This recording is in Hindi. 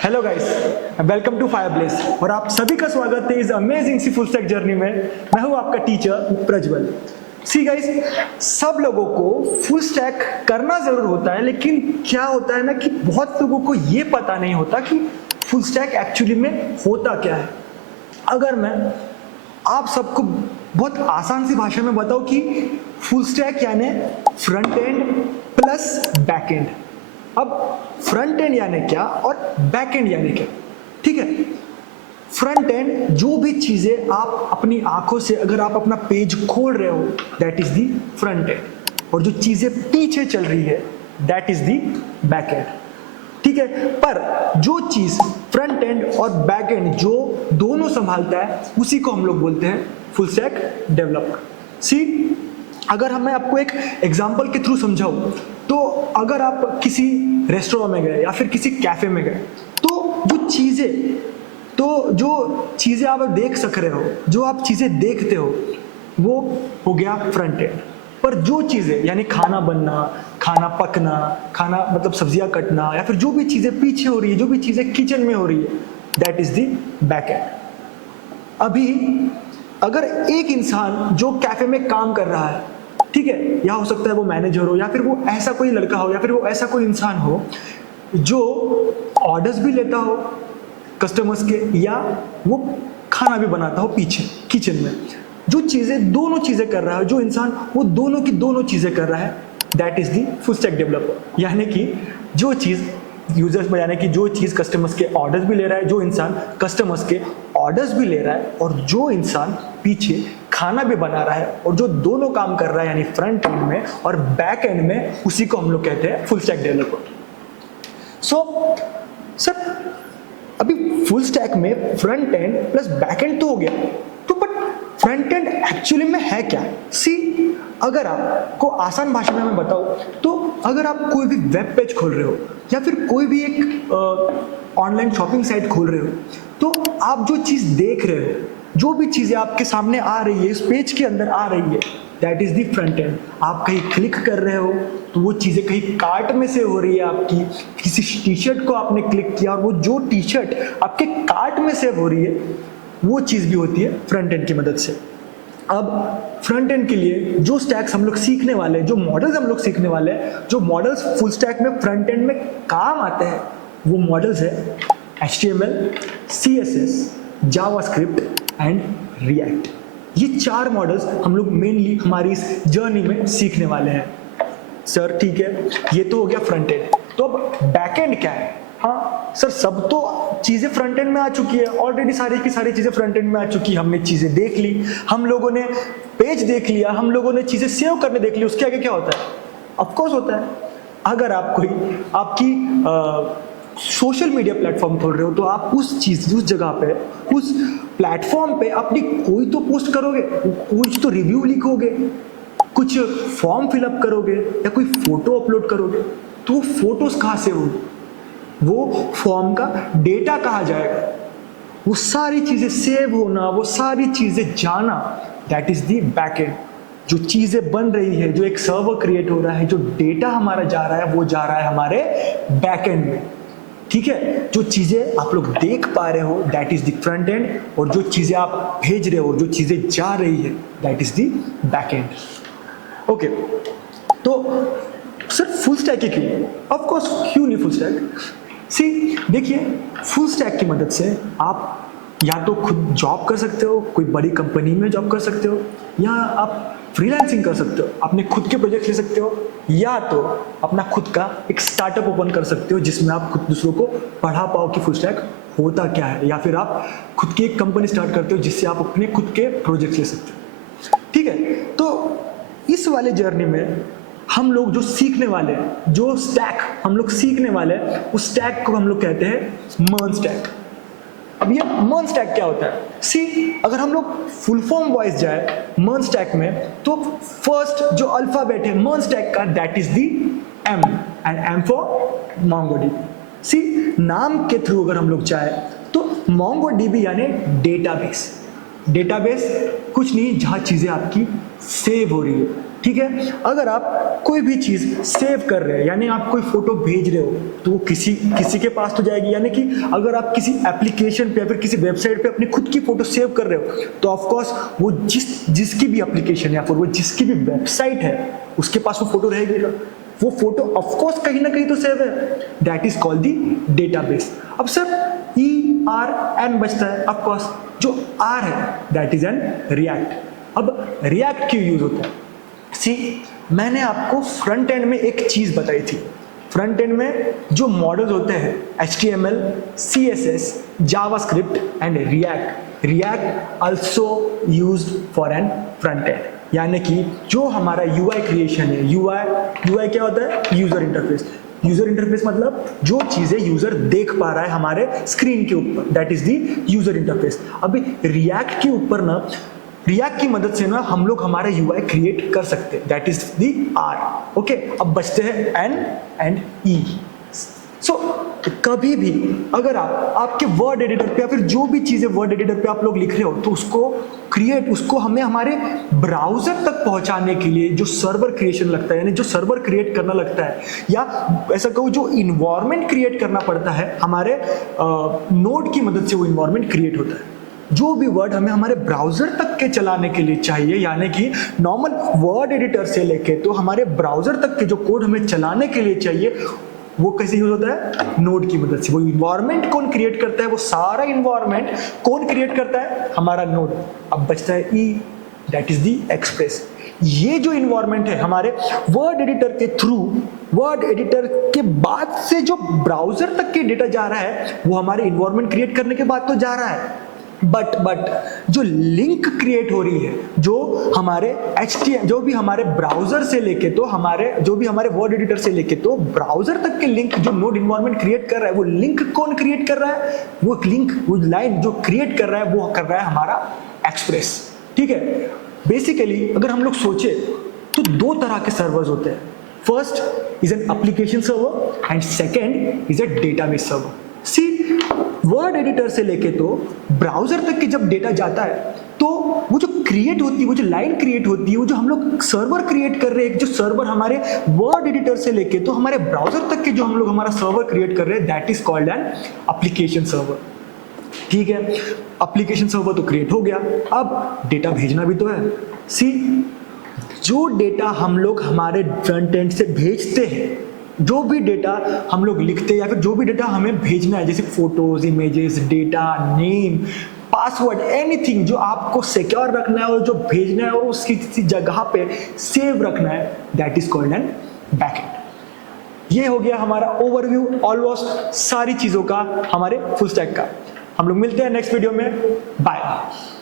Hello guys, welcome to fireplace और आप सभी का स्वागत है इस amazing C full stack journey में। मैं हूं आपका टीचर प्रज्वल। सी गाइस, सब लोगों को फुल स्टैक करना जरूर होता है, लेकिन क्या होता है ना कि बहुत लोगों को ये पता नहीं होता कि फुल स्टैक एक्चुअली में होता क्या है। अगर मैं आप सबको बहुत आसान सी भाषा में बताऊं कि फुल स्टैक यानी front end plus back and. अब फ्रंट एंड यानी क्या और बैक एंड यानी क्या, ठीक है। फ्रंट एंड जो भी चीजें आप अपनी आंखों से अगर आप अपना पेज खोल रहे हो that is the front end, और जो चीजें पीछे चल रही है that is the back and, ठीक है। पर जो चीज फ्रंट एंड और बैक एंड जो दोनों संभालता है उसी को हम लोग बोलते हैं फुल स्टैक डेवलपर। सी, अगर मैं आपको एक एग्जांपल के थ्रू समझाऊं तो अगर आप किसी रेस्टोरेंट में गए या फिर किसी कैफे में गए तो जो चीजें आप देख सक रहे हो, जो आप चीजें देखते हो वो हो गया फ्रंट एंड। पर जो चीजें यानी खाना बनना, खाना पकना, खाना मतलब सब्जियां कटना या फिर जो भी चीजें पीछे हो रही है, जो भी चीजें किचन में हो रही है that is the back and. अभी अगर एक इंसान जो कैफे में काम कर रहा है, ठीक है, या हो सकता है वो मैनेजर हो या फिर वो ऐसा कोई लड़का हो या फिर वो ऐसा कोई इंसान हो जो ऑर्डर्स भी लेता हो कस्टमर्स के या वो खाना भी बनाता हो पीछे किचन में, जो चीजें दोनों चीजें कर रहा है, जो इंसान वो दोनों की दोनों चीजें कर रहा है that is the full stack developer. यानी कि जो चीज यूजर्स में, यानी कि जो चीज कस्टमर्स के ऑर्डर्स भी ले रहा है, जो इंसान कस्टमर्स के ऑर्डर्स भी ले रहा है और जो इंसान पीछे खाना भी बना रहा है और जो दोनों काम कर रहा है यानी फ्रंट एंड में और बैक एंड में, उसी को हम लोग कहते हैं full stack developer. So sir, अभी फुल स्टैक में front end plus back and तो हो गया, तो बट फ्रंट एंड एक्चुअली में है क्या? सी, अगर आपको आसान भाषा में मैं बताऊं तो अगर आप कोई भी वेब पेज खोल रहे हो या फिर कोई भी एक ऑनलाइन शॉपिंग साइट खोल रहे हो तो आप जो चीज देख रहे हो, जो भी चीजें आपके सामने आ रही है, इस पेज के अंदर आ रही है that is the front end. आप कहीं क्लिक कर रहे हो तो वो चीजें कहीं कार्ट में से हो रही है आपकी, किसी टी शर्ट को आपने क्लिक किया और वो जो टी शर्ट आपके कार्ट में सेव हो रही है वो चीज भी होती है फ्रंट एंड की मदद से। अब फ्रंट एंड के लिए जो स्टैक्स हम लोग सीखने वाले हैं, जो मॉडल्स हम लोग सीखने वाले हैं, जो मॉडल्स फुल स्टैक में फ्रंट एंड में काम आते हैं वो मॉडल्स है HTML, CSS, JavaScript and react. ये चार मॉडल्स हम लोग मेनली हमारी इस जर्नी में सीखने वाले हैं। सर ठीक है, ये तो हो गया फ्रंट एंड, तो अब बैक एंड क्या है? हाँ सर, सब तो चीजें फ्रंट एंड में आ चुकी है ऑलरेडी, सारी की सारी चीजें फ्रंट एंड में आ चुकी है, हमने चीजें देख ली, हम लोगों ने पेज देख लिया, हम लोगों ने चीजें सेव करने देख ली, उसके आगे क्या होता है? ऑफ कोर्स होता है, अगर आप कोई आपकी सोशल मीडिया प्लेटफॉर्म खोल रहे हो तो आप उस चीज, उस जगह पे, उस प्लेटफॉर्म पे अपनी कोई तो पोस्ट करोगे, कुछ तो रिव्यू लिखोगे, कुछ फॉर्म फिलअप करोगे या कोई फोटो अपलोड करोगे, तो वो फोटोज कहाँ से होंगी, वो फॉर्म का डेटा कहाँ जाएगा, वो सारी चीजें सेव होना, वो सारी चीजें जाना that is the back and. जो चीजें बन रही है, जो एक सर्वर क्रिएट हो रहा है, जो डेटा हमारा जा रहा है वो जा रहा है हमारे बैक एंड में, ठीक है। जो चीजें आप लोग देख पा रहे हो that is the front end, और जो चीजें आप भेज रहे हो, जो चीजें जा रही है that is the back and. Okay, तो सर फुल स्टैक ही क्यों? ऑफ कोर्स क्यों नहीं फुल स्टैक? सी देखिए, फुल स्टैक की मदद से आप या तो खुद जॉब कर सकते हो, कोई बड़ी कंपनी में जॉब कर सकते हो, या आप फ्रीलांसिंग कर सकते हो, अपने खुद के प्रोजेक्ट ले सकते हो, या तो अपना खुद का एक स्टार्टअप ओपन कर सकते हो जिसमें आप खुद दूसरों को पढ़ा पाओ कि फुल स्टैक होता क्या है, या फिर आप खुद की एक कंपनी स्टार्ट करते हो जिससे आप अपने खुद के प्रोजेक्ट ले सकते हो, ठीक है। तो इस वाले जर्नी में हम लोग जो सीखने वाले हैं, जो स्टैक हम लोग सीखने वाले हैं, उस स्टैक को हम लोग कहते हैं मर्ज स्टैक। अब ये मर्ज स्टैक क्या होता है? सी, अगर हम लोग फुल फॉर्म वाइज जाए मर्ज स्टैक में तो फर्स्ट जो अल्फाबेट है मर्ज स्टैक का that is the M, and M for MongoDB। सी, नाम के थ्रू अगर हम लोग जाए तो MongoDB यानी डेटाबेस। डेटाबेस कुछ नहीं, जहां चीजें आपकी सेव हो रही है, ठीक है। अगर आप कोई भी चीज सेव कर रहे हैं, यानी आप कोई फोटो भेज रहे हो, तो वो किसी के पास तो जाएगी। यानी कि अगर आप किसी एप्लीकेशन पे या फिर किसी वेबसाइट पे अपनी खुद की फोटो सेव कर रहे हो, तो ऑफ कोर्स वो जिसकी भी एप्लीकेशन या फिर वो जिसकी भी वेबसाइट है, उसके पास वो फोटो रहेगी ना। वो फोटो ऑफ कोर्स कहीं ना कहीं तो सेव है, that is called the database. अब सर ERN बचता है, ऑफ कोर्स जो R है दैट इज एन रिएक्ट। अब रिएक्ट क्यों यूज होता है? सी, मैंने आपको फ्रंट एंड में एक चीज बताई थी। फ्रंट एंड में जो मॉडल्स होते हैं HTML, CSS, JavaScript and react also used for an front end. यानी कि जो हमारा UI क्रिएशन है, UI क्या होता है? User interface. यूजर इंटरफेस मतलब जो चीजें यूजर देख पा रहा है हमारे स्क्रीन के ऊपर, that is the user interface. अभी रिएक्ट के ऊपर ना, रिएक्ट की मदद से ना हम लोग हमारा UI क्रिएट कर सकते हैं, that is the R। Okay, अब बचते हैं N एंड E। सो कभी भी अगर आपके वर्ड एडिटर पे या फिर जो भी चीजें वर्ड एडिटर पे आप लोग लिख रहे हो, तो उसको हमें हमारे ब्राउजर तक पहुंचाने के लिए जो सर्वर क्रिएशन लगता है, यानी जो सर्वर क्रिएट करना लगता है, या ऐसा कहूँ जो इन्वायरमेंट क्रिएट करना पड़ता है, हमारे नोड की मदद से वो इन्वायरमेंट क्रिएट होता है। जो भी वर्ड हमें हमारे ब्राउजर तक के चलाने के लिए चाहिए, यानी कि नॉर्मल वर्ड एडिटर से लेके तो हमारे ब्राउजर तक के जो कोड हमें चलाने के लिए चाहिए, वो कैसे यूज होता है? नोड की मदद से। वो इन्वायरमेंट कौन क्रिएट करता है? वो सारा इन्वायरमेंट कौन क्रिएट करता है? हमारा नोड। अब बचता है E, that is the express. ये जो इन्वायरमेंट है हमारे वर्ड एडिटर के थ्रू, वर्ड एडिटर के बाद से जो ब्राउजर तक के डेटा जा रहा है, वो हमारे इन्वायरमेंट क्रिएट करने के बाद तो जा रहा है, बट जो लिंक क्रिएट हो रही है, जो हमारे HTML, जो भी हमारे ब्राउजर से लेके तो जो भी हमारे वर्ड एडिटर से लेके तो ब्राउजर तक के लिंक जो नोड इन्वायरमेंट क्रिएट कर रहा है, वो लिंक कौन क्रिएट कर रहा है? वो लिंक, वो लाइन जो क्रिएट कर रहा है, वो कर रहा है हमारा एक्सप्रेस। ठीक है। बेसिकली अगर हम लोग सोचे तो दो तरह के सर्वर्स होते हैं। First is an application server and second is a database server. See, word editor से लेके तो ब्राउजर तक के जब डेटा जाता है, तो वो जो क्रिएट होती है, वो जो लाइन क्रिएट होती है, वो जो हम लोग सर्वर क्रिएट कर रहे हैं, जो सर्वर हमारे वर्ड एडिटर से लेके तो हमारे ब्राउजर तक के जो हम लोग हमारा सर्वर क्रिएट कर रहे हैं, that is called an application server. ठीक है, एप्लीकेशन सर्वर तो क्रिएट हो गया, अब डेटा भेजना भी तो है। सी, जो डेटा हम लोग हमारे फ्रंट एंड से भेजते हैं, जो भी डेटा हम लोग लिखते हैं या फिर जो भी डेटा हमें भेजना है, जैसे photos, images, data, name, password, anything जो आपको सिक्योर रखना है और जो भेजना है और उसकी किसी जगह पे सेव रखना है, that is called an backend. ये हो गया हमारा ओवरव्यू ऑलमोस्ट सारी चीजों का, हमारे फुल स्टैक का। हम लोग मिलते हैं नेक्स्ट वीडियो में। बाय।